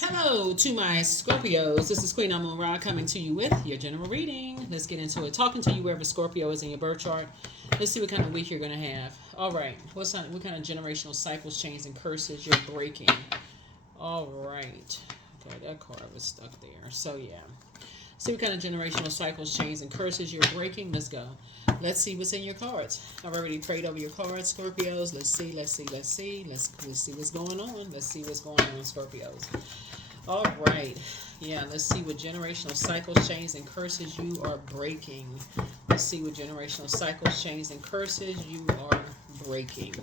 Hello to my Scorpios. This is Queen Amun Ra coming to you with your general reading. Let's get into it. Talking to you wherever Scorpio is in your birth chart. Let's see what kind of week you're going to have. All right. What kind of generational cycles, chains, and curses you're breaking? All right. Okay, that card was stuck there. So, yeah. See what kind of generational cycles, chains, and curses you're breaking. Let's go. Let's see what's in your cards. I've already prayed over your cards, Scorpios. Let's see. Let's see what's going on. Let's see what's going on, Scorpios. All right. Yeah, let's see what generational cycles, chains, and curses you are breaking. Let's see what generational cycles, chains, and curses you are breaking.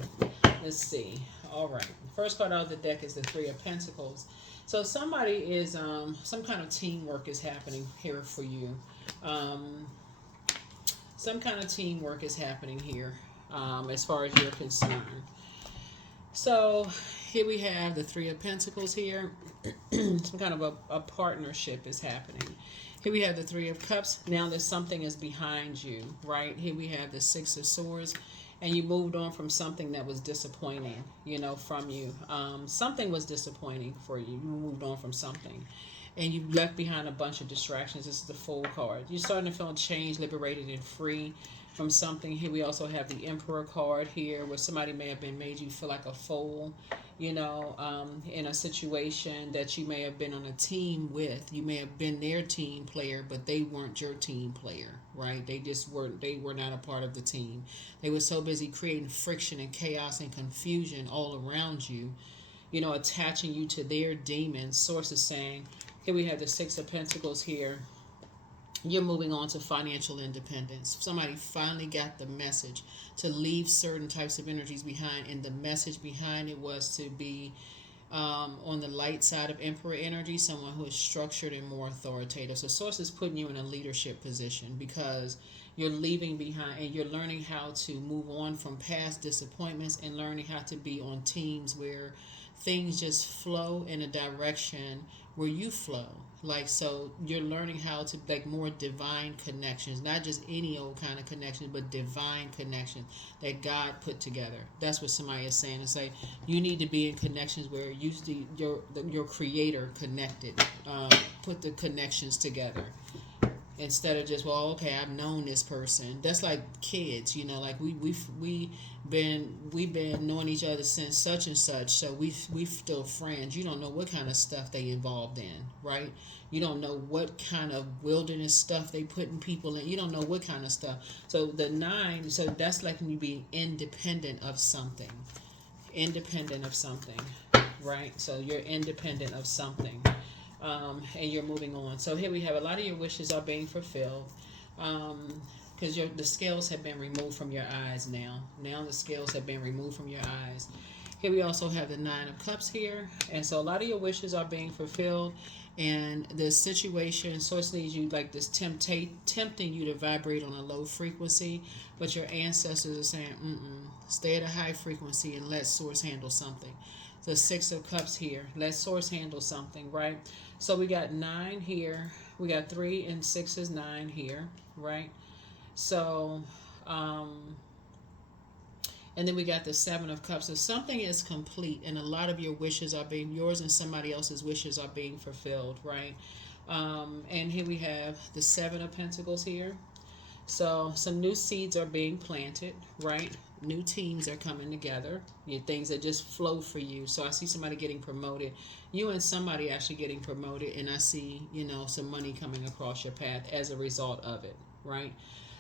Let's see. All right. First card out of the deck is the Three of Pentacles. So somebody is, some kind of teamwork is happening here for you. Some kind of teamwork is happening here as far as you're concerned. So here we have the Three of Pentacles here. Some kind of a partnership is happening. Here we have the Three of Cups. Now there's something is behind you, right? Here we have the Six of Swords. And you moved on from something that was disappointing, from you. Something was disappointing for you. You moved on from something. And you left behind a bunch of distractions. This is the Fool card. You're starting to feel changed, liberated, and free from something. Here we also have the Emperor card here, where somebody may have made you feel like a fool, in a situation that you may have been on a team with. You may have been their team player, but they weren't your team player, right? They were not a part of the team. They were so busy creating friction and chaos and confusion all around you, attaching you to their demons. Source is saying, here we have the Six of Pentacles here. You're moving on to financial independence. Somebody finally got the message to leave certain types of energies behind, and the message behind it was to be on the light side of Emperor energy, someone who is structured and more authoritative. So Source is putting you in a leadership position because you're leaving behind and you're learning how to move on from past disappointments and learning how to be on teams where things just flow in a direction where you flow. So you're learning how to more divine connections, not just any old kind of connection, but divine connection that God put together. That's what somebody is saying. It's like you need to be in connections where your creator connected, put the connections together. Instead of just, well, okay, I've known this person. That's like kids, like we've been knowing each other since such and such, so we still friends. You don't know what kind of stuff they involved in, right? You don't know what kind of wilderness stuff they putting people in. You don't know what kind of stuff. So the 9, so that's like you being independent of something, right? So you're independent of something. And you're moving on. So here we have a lot of your wishes are being fulfilled because the scales have been removed from your eyes now. Now the scales have been removed from your eyes. Here we also have the 9 of Cups here. And so a lot of your wishes are being fulfilled. And the situation, Source needs you like this tempting you to vibrate on a low frequency. But your ancestors are saying, stay at a high frequency and let Source handle something. The 6 of Cups here. Let Source handle something, right? So we got 9 here. We got 3 and 6 is 9 here, right? So, and then we got the 7 of Cups. So something is complete, and a lot of your wishes are being, yours and somebody else's wishes are being fulfilled, right? And here we have the 7 of Pentacles here. So some new seeds are being planted, right? New teams are coming together. Things that just flow for you. So I see somebody getting promoted. You and somebody actually getting promoted. And I see, some money coming across your path as a result of it, right?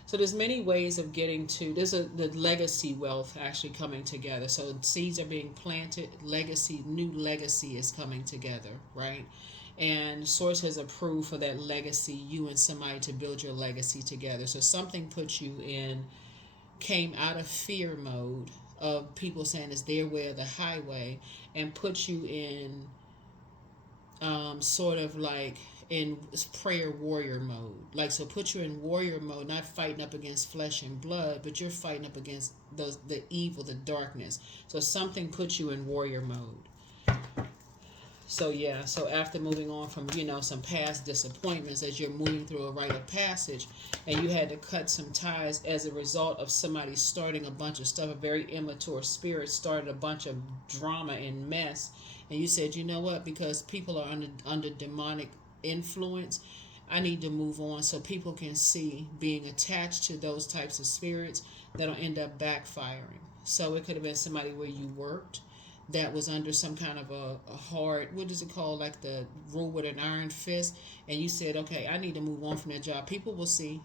So there's many ways of getting to, the legacy wealth actually coming together. So seeds are being planted. New legacy is coming together, right? And Source has approved for that legacy, you and somebody to build your legacy together. So something puts you came out of fear mode of people saying it's their way or the highway, and puts you in sort of like in prayer warrior mode. So put you in warrior mode, not fighting up against flesh and blood, but you're fighting up against the evil, the darkness. So something puts you in warrior mode. So yeah, so after moving on from, some past disappointments, as you're moving through a rite of passage, and you had to cut some ties as a result of somebody starting a bunch of stuff, a very immature spirit started a bunch of drama and mess and you said, you know what, because people are under demonic influence, I need to move on so people can see being attached to those types of spirits that'll end up backfiring. So it could have been somebody where you worked that was under some kind of a hard, what is it called, like the rule with an iron fist, and you said, okay, I need to move on from that job. People will see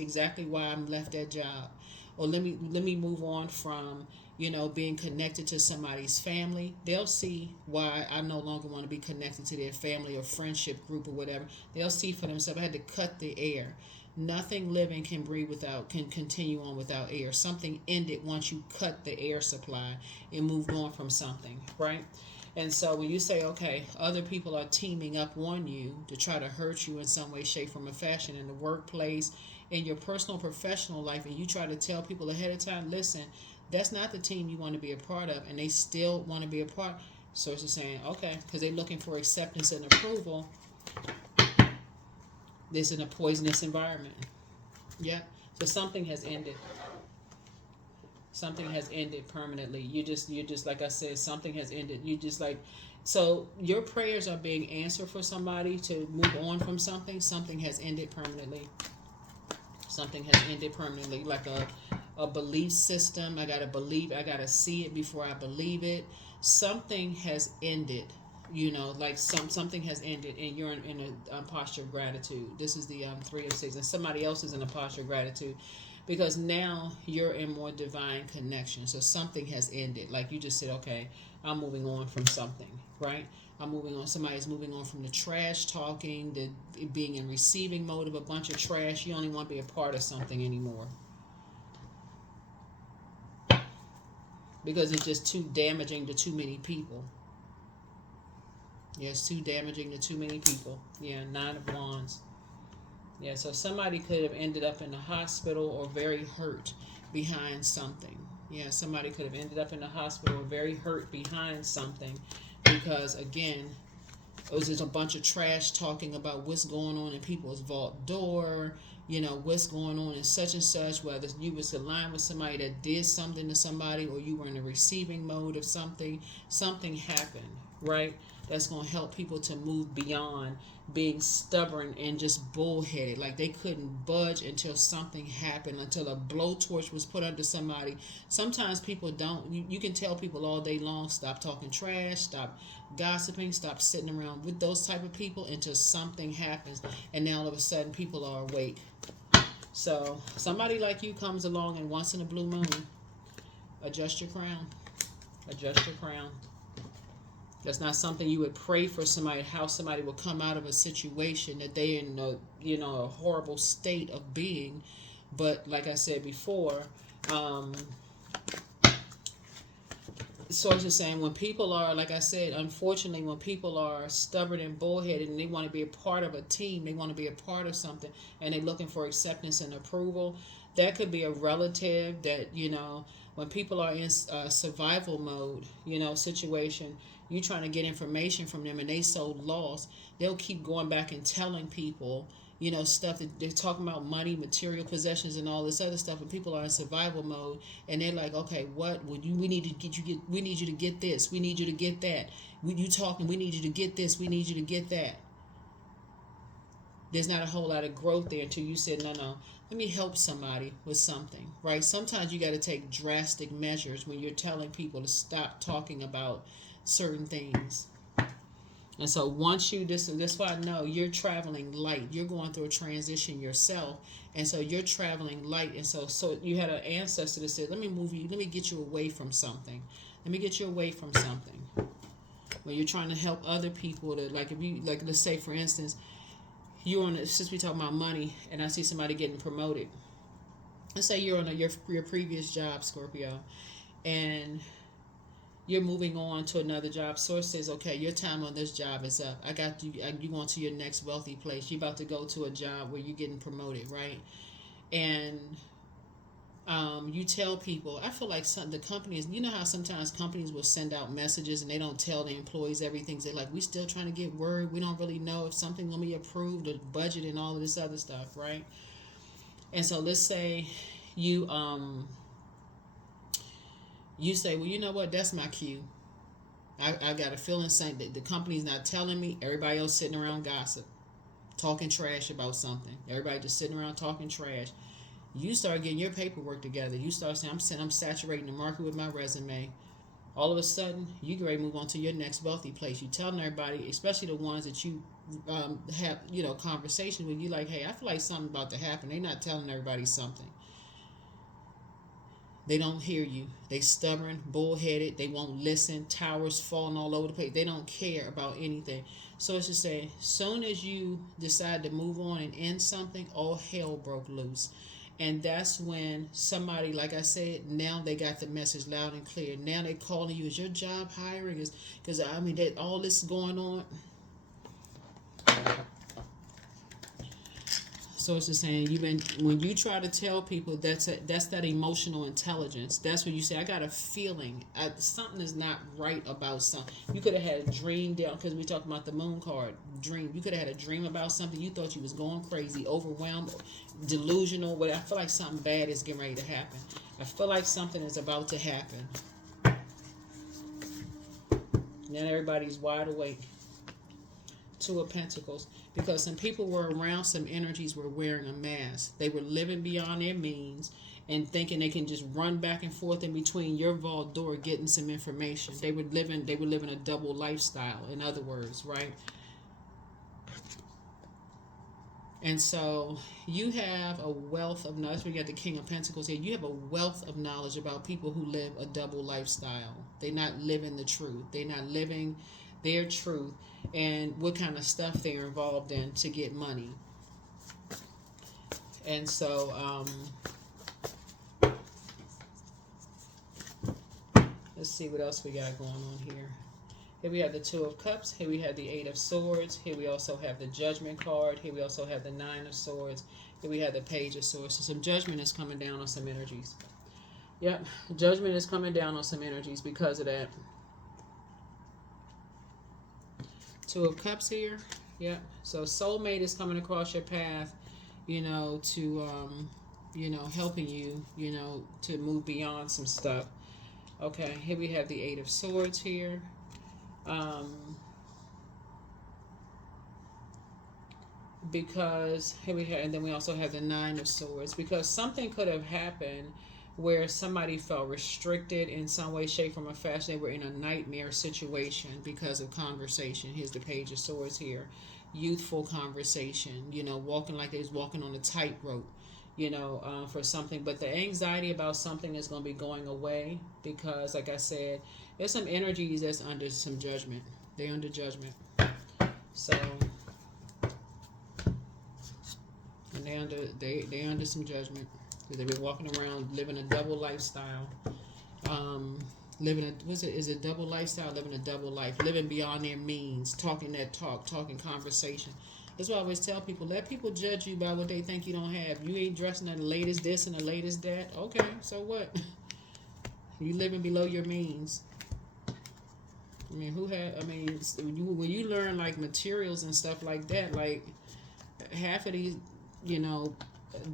exactly why I'm left that job, or let me move on from, being connected to somebody's family. They'll see why I no longer want to be connected to their family or friendship group or whatever. They'll see for themselves. I had to cut the air. Nothing living can continue on without air. Something ended once you cut the air supply and moved on from something, right? And so when you say, okay, other people are teaming up on you to try to hurt you in some way, shape, form, or fashion in the workplace, in your personal, professional life, and you try to tell people ahead of time, listen, that's not the team you want to be a part of, and they still want to be a part. Source is saying, okay, because they're looking for acceptance and approval. This is in a poisonous environment. Yep. So something has ended. Something has ended permanently. You just like I said, something has ended. You just like, so your prayers are being answered for somebody to move on from something. Something has ended permanently. Something has ended permanently. Like a belief system. I gotta see it before I believe it. Something has ended. Like something has ended, and you're in a posture of gratitude. This is the 3 of 6, and somebody else is in a posture of gratitude because now you're in more divine connection. So something has ended. Like you just said, okay, I'm moving on from something, right? I'm moving on. Somebody's moving on from the trash talking, the being in receiving mode of a bunch of trash. You only want to be a part of something anymore because it's just too damaging to too many people. Yeah, it's too damaging to too many people. Yeah, 9 of Wands. Yeah, so somebody could have ended up in the hospital or very hurt behind something. Yeah, somebody could have ended up in the hospital or very hurt behind something because, again, it was just a bunch of trash talking about what's going on in people's vault door, what's going on in such and such, whether you was aligned with somebody that did something to somebody or you were in a receiving mode of something happened, right? That's going to help people to move beyond being stubborn and just bullheaded. Like they couldn't budge until something happened, until a blowtorch was put under somebody. Sometimes people don't, you can tell people all day long, stop talking trash, stop gossiping, stop sitting around with those type of people until something happens. And now all of a sudden people are awake. So somebody like you comes along and once in a blue moon, adjust your crown. Adjust your crown. That's not something you would pray for somebody, how somebody will come out of a situation that they're in a horrible state of being. But like I said before, source is saying when people are, like I said, unfortunately, when people are stubborn and bullheaded and they want to be a part of a team, they want to be a part of something, and they're looking for acceptance and approval, that could be a relative that, when people are in survival mode, situation, you trying to get information from them and they so lost, they'll keep going back and telling people, stuff that they're talking about, money, material possessions, and all this other stuff. And people are in survival mode, and they're like, okay, what would we need to get? We need you to get this. We need you to get that. We need you to get this. We need you to get that. There's not a whole lot of growth there until you said, no, let me help somebody with something, right? Sometimes you got to take drastic measures when you're telling people to stop talking about certain things. And so once this is why I know you're traveling light. You're going through a transition yourself. And so you're traveling light. And so you had an ancestor that said, let me move you, let me get you away from something. Let me get you away from something. When you're trying to help other people to, like, if you, like, let's say, for instance, since we talk about money and I see somebody getting promoted. Let's say you're on your previous job, Scorpio, and you're moving on to another job. Source says, okay, your time on this job is up. I got you. You going to your next wealthy place. You're about to go to a job where you're getting promoted, right? And you tell people, I feel like the companies, how sometimes companies will send out messages and they don't tell the employees everything. They're like, we still trying to get word. We don't really know if something's going to be approved, the budget and all of this other stuff, right? And so let's say you say, well, you know what? That's my cue. I got a feeling saying that the company's not telling me. Everybody else sitting around gossip, talking trash about something. Everybody just sitting around talking trash. You start getting your paperwork together. You start saying, I'm saturating the market with my resume. All of a sudden, you get ready to move on to your next wealthy place. You telling everybody, especially the ones that you have, conversation with. You like, hey, I feel like something about to happen. They're not telling everybody something. They don't hear you. They stubborn, bullheaded. They won't listen. Towers falling all over the place. They don't care about anything. So it's just saying, soon as you decide to move on and end something, all hell broke loose. And that's when somebody, like I said, now they got the message loud and clear. Now they calling you. Is your job hiring? Because that all this going on. So it's just saying when you try to tell people that's that emotional intelligence. That's when you say, I got a feeling something is not right about something. You could have had a dream down, because we talking about the moon card dream. You could have had a dream about something. You thought you was going crazy, overwhelmed, delusional. But I feel like something bad is getting ready to happen. I feel like something is about to happen. Now everybody's wide awake. Two of Pentacles. Because some people were around, some energies were wearing a mask. They were living beyond their means and thinking they can just run back and forth in between your vault door getting some information. They were living a double lifestyle, in other words, right? And so you have a wealth of knowledge. We got the King of Pentacles here. You have a wealth of knowledge about people who live a double lifestyle. They're not living the truth. They're not living their truth and what kind of stuff they're involved in to get money. And so let's see what else we got going on here. Here we have the Two of Cups. Here we have the Eight of Swords. Here we also have the Judgment card. Here we also have the Nine of Swords. Here we have the Page of Swords. So some judgment is coming down on some energies. Yep, judgment is coming down on some energies because of that. Two of Cups here. Yep. So soulmate is coming across your path, to helping you, to move beyond some stuff. Okay, here we have the Eight of Swords here. Because here we have, and then we also have the Nine of Swords, because something could have happened where somebody felt restricted in some way, shape, form, or fashion. They were in a nightmare situation because of conversation. Here's the Page of Swords here. Youthful conversation, walking like they was walking on a tightrope, for something. But the anxiety about something is going to be going away because, like I said, there's some energies that's under some judgment. They're under judgment. So, and they're under some judgment. They've been walking around living a double lifestyle. Is it double lifestyle? Living a double life. Living beyond their means. Talking that talk. Talking conversation. That's why I always tell people, let people judge you by what they think you don't have. You ain't dressing in the latest this and the latest that. Okay, so what? You living below your means. I mean, when you learn like materials and stuff like that, like half of these,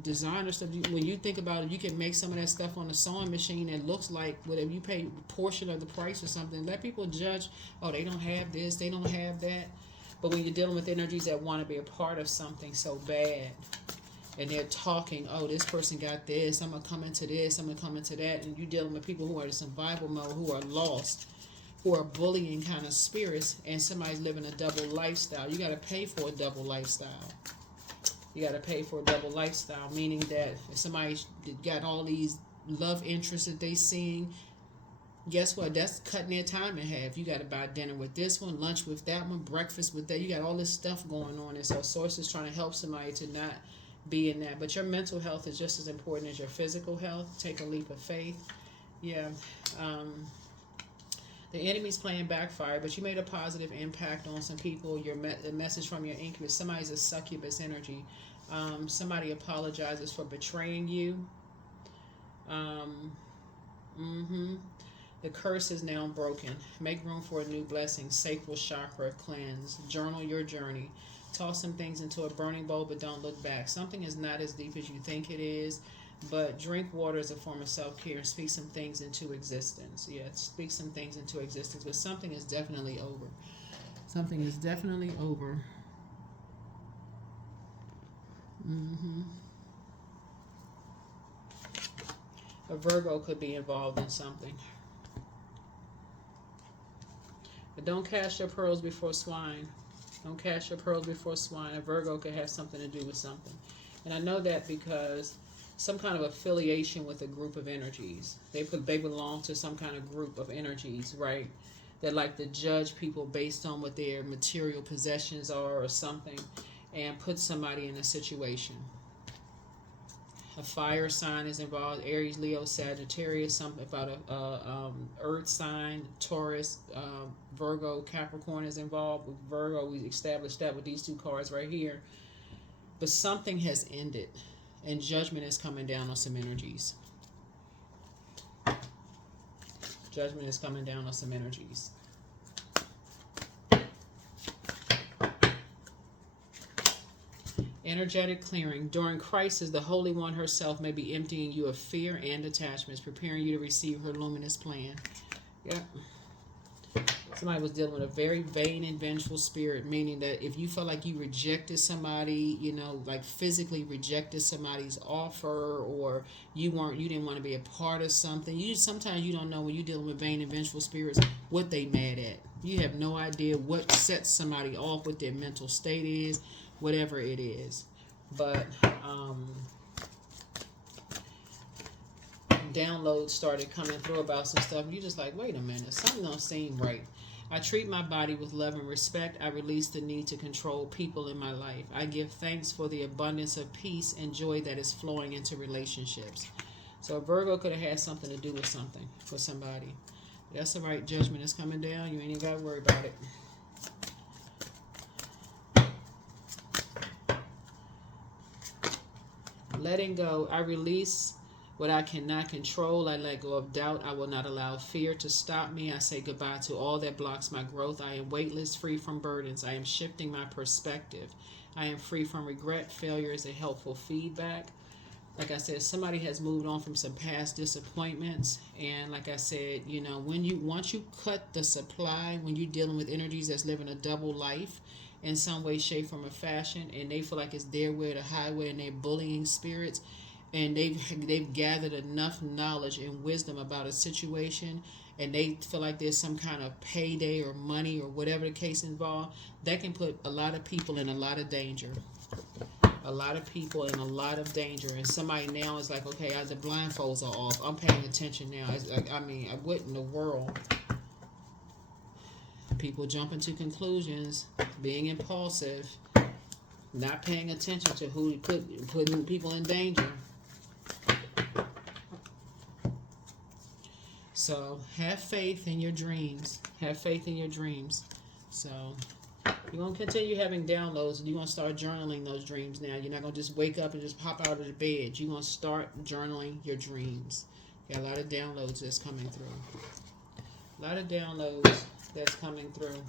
designer stuff, when you think about it, you can make some of that stuff on a sewing machine that looks like whatever you pay a portion of the price or something. Let people judge, oh, they don't have this, they don't have that. But when you're dealing with energies that want to be a part of something so bad, and they're talking, oh, this person got this, I'm going to come into this, I'm going to come into that, and you're dealing with people who are in survival mode, who are lost, who are bullying kind of spirits, and somebody's living a double lifestyle. You got to pay for a double lifestyle. You got to pay for a double lifestyle, meaning that if somebody got all these love interests that they seeing, guess what? That's cutting their time in half. You got to buy dinner with this one, lunch with that one, breakfast with that. You got all this stuff going on, and so Source is trying to help somebody to not be in that. But your mental health is just as important as your physical health. Take a leap of faith. Yeah. The enemy's playing backfire, but you made a positive impact on some people. The message from your incubus, somebody's a succubus energy. Somebody apologizes for betraying you. The curse is now broken. Make room for a new blessing. Sacral chakra cleanse. Journal your journey. Toss some things into a burning bowl, but don't look back. Something is not as deep as you think it is. But drink water as a form of self-care and speak some things into existence. Yeah, speak some things into existence. But something is definitely over. Something is definitely over. hmm A Virgo could be involved in something. But don't cast your pearls before swine. Don't cast your pearls before swine. A Virgo could have something to do with something. And I know that because some kind of affiliation with a group of energies. They belong to some kind of group of energies, right? That like to judge people based on what their material possessions are or something, and put somebody in a situation. A fire sign is involved: Aries, Leo, Sagittarius. Something about a earth sign: Taurus, Virgo, Capricorn is involved. With Virgo, we established that with these two cards right here. But something has ended, and judgment is coming down on some energies. Judgment is coming down on some energies. Energetic clearing. During crisis, the Holy One herself may be emptying you of fear and attachments, preparing you to receive her luminous plan. Yep. Somebody was dealing with a very vain and vengeful spirit, meaning that if you felt like you rejected somebody, like physically rejected somebody's offer, or you didn't want to be a part of something. Sometimes you don't know when you're dealing with vain and vengeful spirits what they mad at. You have no idea what sets somebody off, what their mental state is, whatever it is. But downloads started coming through about some stuff. You're just like, wait a minute, something don't seem right. I treat my body with love and respect. I release the need to control people in my life. I give thanks for the abundance of peace and joy that is flowing into relationships. So Virgo could have had something to do with something for somebody. That's all right. Judgment is coming down. You ain't even got to worry about it. Letting go. I release what I cannot control. I let go of doubt. I will not allow fear to stop me. I say goodbye to all that blocks my growth. I am weightless, free from burdens. I am shifting my perspective. I am free from regret, failures, and helpful feedback. Like I said, somebody has moved on from some past disappointments. And like I said, once you cut the supply, when you're dealing with energies that's living a double life in some way, shape, form, or fashion, and they feel like it's their way or the highway, and they're bullying spirits, and they've gathered enough knowledge and wisdom about a situation, and they feel like there's some kind of payday or money or whatever the case involved, that can put a lot of people in a lot of danger. A lot of people in a lot of danger. And somebody now is like, okay, the blindfolds are off. I'm paying attention now. What in the world? People jumping to conclusions, being impulsive, not paying attention to who putting people in danger. So have faith in your dreams. Have faith in your dreams. So you're going to continue having downloads, and you're going to start journaling those dreams now. You're not going to just wake up and just pop out of the bed. You're going to start journaling your dreams. Got a lot of downloads that's coming through. A lot of downloads that's coming through.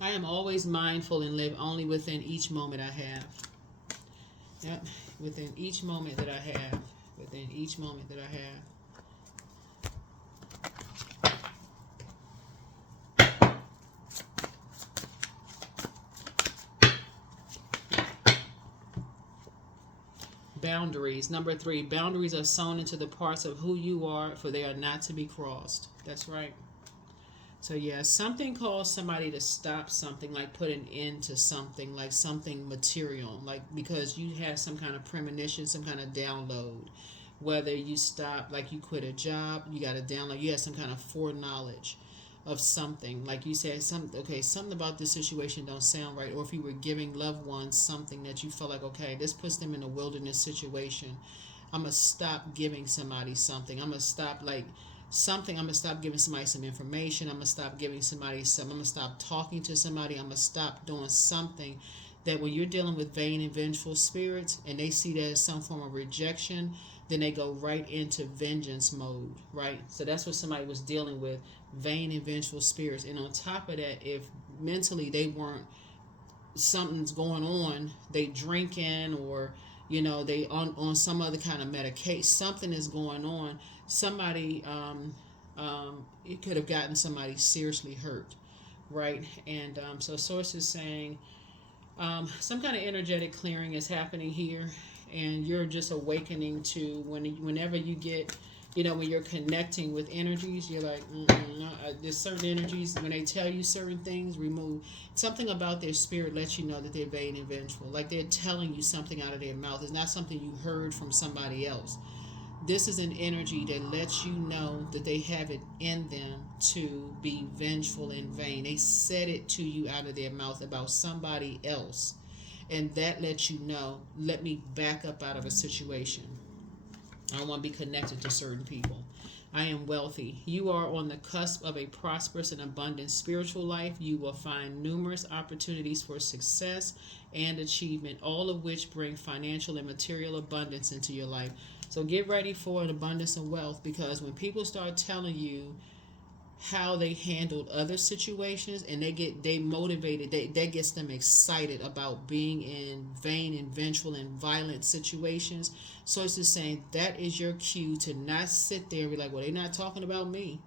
I am always mindful and live only within each moment I have. Yep, within each moment that I have. Within each moment that I have. Boundaries. Number 3, boundaries are sewn into the parts of who you are, for they are not to be crossed. That's right. So yeah, something calls somebody to stop something, like put an end to something, like something material, like because you have some kind of premonition, some kind of download. Whether you stop, like you quit a job, you got a download, you have some kind of foreknowledge of something. Like you said, something about this situation don't sound right. Or if you were giving loved ones something that you felt like, okay, this puts them in a wilderness situation, I'm going to stop giving somebody something. I'm going to stop I'm going to stop giving somebody some information. I'm going to stop giving somebody I'm going to stop talking to somebody. I'm going to stop doing something that when you're dealing with vain and vengeful spirits and they see that as some form of rejection, then they go right into vengeance mode, right? So that's what somebody was dealing with, vain and vengeful spirits. And on top of that, if mentally they weren't something's going on. They drinking, or they on some other kind of medication. Something is going on. Somebody, it could have gotten somebody seriously hurt, right? And so source is saying some kind of energetic clearing is happening here, and you're just awakening to whenever you get, when you're connecting with energies, you're like, there's certain energies, when they tell you certain things, remove. Something about their spirit lets you know that they're vain and vengeful. Like they're telling you something out of their mouth. It's not something you heard from somebody else. This is an energy that lets you know that they have it in them to be vengeful and vain. They said it to you out of their mouth about somebody else. And that lets you know, let me back up out of a situation. I don't want to be connected to certain people. I am wealthy. You are on the cusp of a prosperous and abundant spiritual life. You will find numerous opportunities for success and achievement, all of which bring financial and material abundance into your life. So get ready for an abundance of wealth, because when people start telling you how they handled other situations and they motivated, that gets them excited about being in vain and vengeful and violent situations. So it's just saying that is your cue to not sit there and be like, well, they're not talking about me.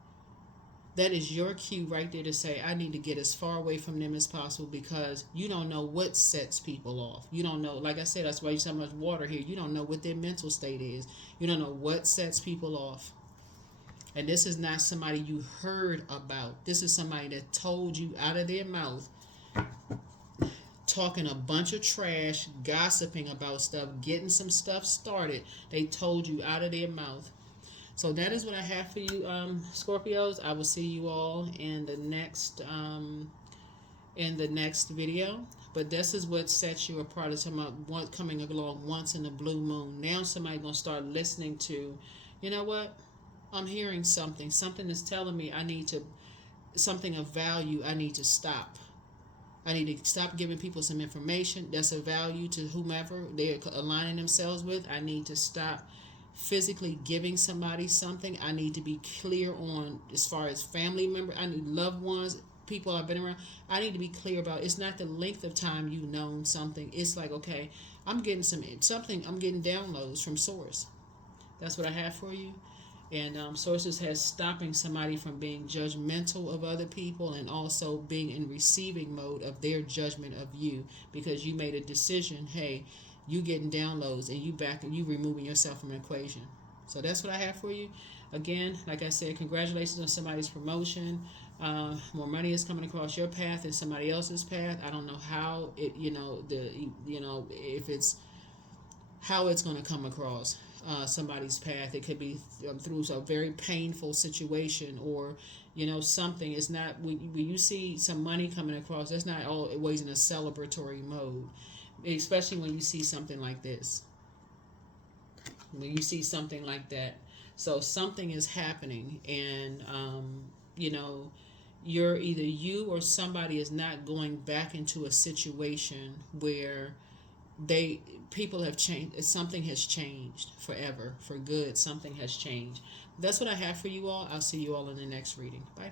That is your cue right there to say, I need to get as far away from them as possible, because you don't know what sets people off. You don't know, like I said, that's why you so much water here. You don't know what their mental state is. You don't know what sets people off. And this is not somebody you heard about. This is somebody that told you out of their mouth, talking a bunch of trash, gossiping about stuff, getting some stuff started. They told you out of their mouth. So that is what I have for you, Scorpios. I will see you all in the next video. But this is what sets you apart. It's about coming along once in a blue moon. Now somebody's going to start listening to, you know what? I'm hearing something. Something is telling me something of value, I need to stop. I need to stop giving people some information that's of value to whomever they're aligning themselves with. I need to stop physically giving somebody something. I need to be clear on, as far as family members, I need loved ones, people I've been around. I need to be clear about, it's not the length of time you've known something. It's like, okay, I'm getting I'm getting downloads from source. That's what I have for you. And sources has stopping somebody from being judgmental of other people, and also being in receiving mode of their judgment of you, because you made a decision. Hey, you getting downloads, and you removing yourself from the equation. So that's what I have for you. Again, like I said, congratulations on somebody's promotion. More money is coming across your path than somebody else's path. I don't know how it, if it's how it's going to come across somebody's path. It could be through a very painful situation, or something. It's not, when you see some money coming across, that's not always in a celebratory mode, especially when you see something like this. When you see something like that, so something is happening, and you or somebody is not going back into a situation where people have changed. Something has changed forever, for good. Something has changed. That's what I have for you all. I'll see you all in the next reading. Bye.